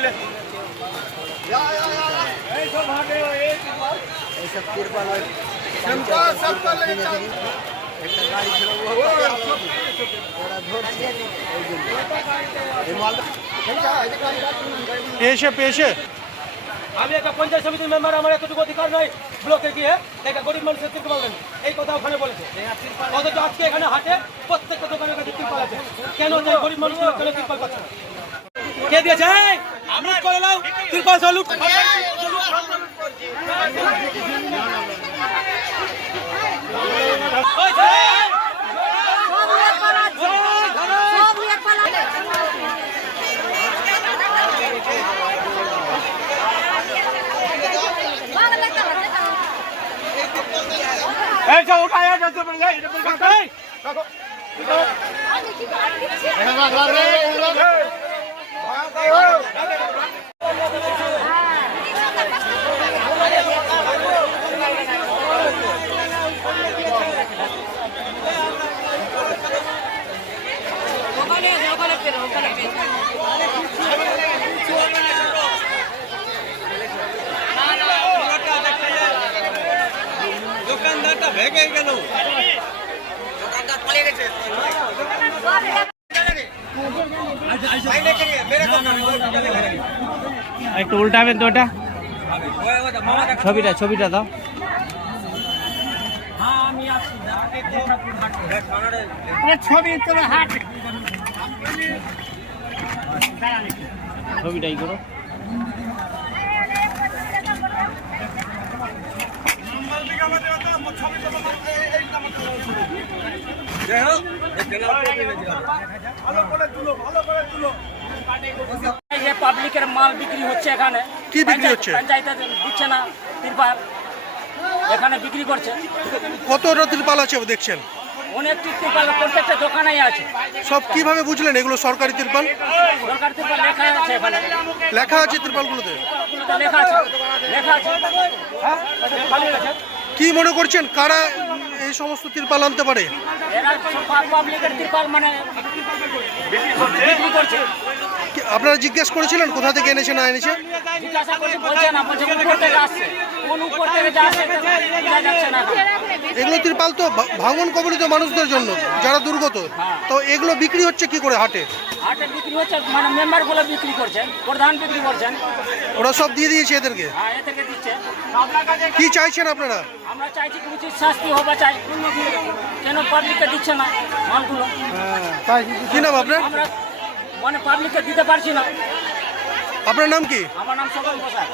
গেলে। এইসব তিরপাল একটা গাড়ি ছিল আমি একটা পঞ্চায়েত সমিতির মেম্বার আমার এতটুকু অধিকার নাই ব্লকে গিয়ে একটা গরিব মানুষের তিরপাল দেন এই কথা ওখানে বলেছে। অথচ আজকে এখানে হাটে প্রত্যেকটা দোকানের কাছে তিরপাল আছে কেন গরিব মানুষের তিরপাল পাচ্ছে কে দিয়েছে? লুট করে নাও তিরপাল সহ লুট ওই যে, এই যে উঠায় যাচ্ছে বলে এই, এই, ওখানে আছে, ওখানে পেরো, ওখানে পেরো। একটু উল্টাবেন তো ওটা। ছবিটা ছবিটা দাও। ছবিটাই করো। এই যে পাবলিকের মাল বিক্রি হচ্ছে এখানে। কি বিক্রি হচ্ছে? পঞ্চায়েতে দিচ্ছে না তিরপাল এখানে বিক্রি করছে। কতটা তিরপাল আছে দেখছেন? তিরপাল প্রত্যেকটা দোকানেই আছে। সব কীভাবে বুঝলেন এগুলো সরকারি তিরপাল? সরকার তিরপাল লেখা আছে এখানে। লেখা আছে তিরপালগুলোতে? লেখা আছে। লেখা আছে। কি মনে করছেন কারা এই সমস্ত তিরপাল আনতে পারে? এরা পাবলিকের তিরপাল মানে বিক্রি করছে। আপনারা জিজ্ঞেস করেছিলেন কোথা থেকে এনেছে না এনেছে। এগুলো তিরপাল তো ভাঙন কবলিত মানুষদের জন্য যারা দুর্গত। তো এগুলো বিক্রি হচ্ছে কি করে হাটে? হাটে বিক্রি হচ্ছে মানে মেম্বারগুলো বিক্রি করছেন প্রধান বিক্রি করছেন। ওরা সব দিয়ে দিয়েছে এদেরকে? হ্যাঁ এদেরকে দিচ্ছে। কি চাইছেন আপনারা? আমরা চাইছি কি উচিত শাস্তি হওয়া চাই কেন পাবলিককে দিচ্ছে না মালগুলো? কি নাম আপনার? মানে পাবলিককে দিতে পারছি না। আপনার নাম কি? আমার নাম সকল প্রসাদ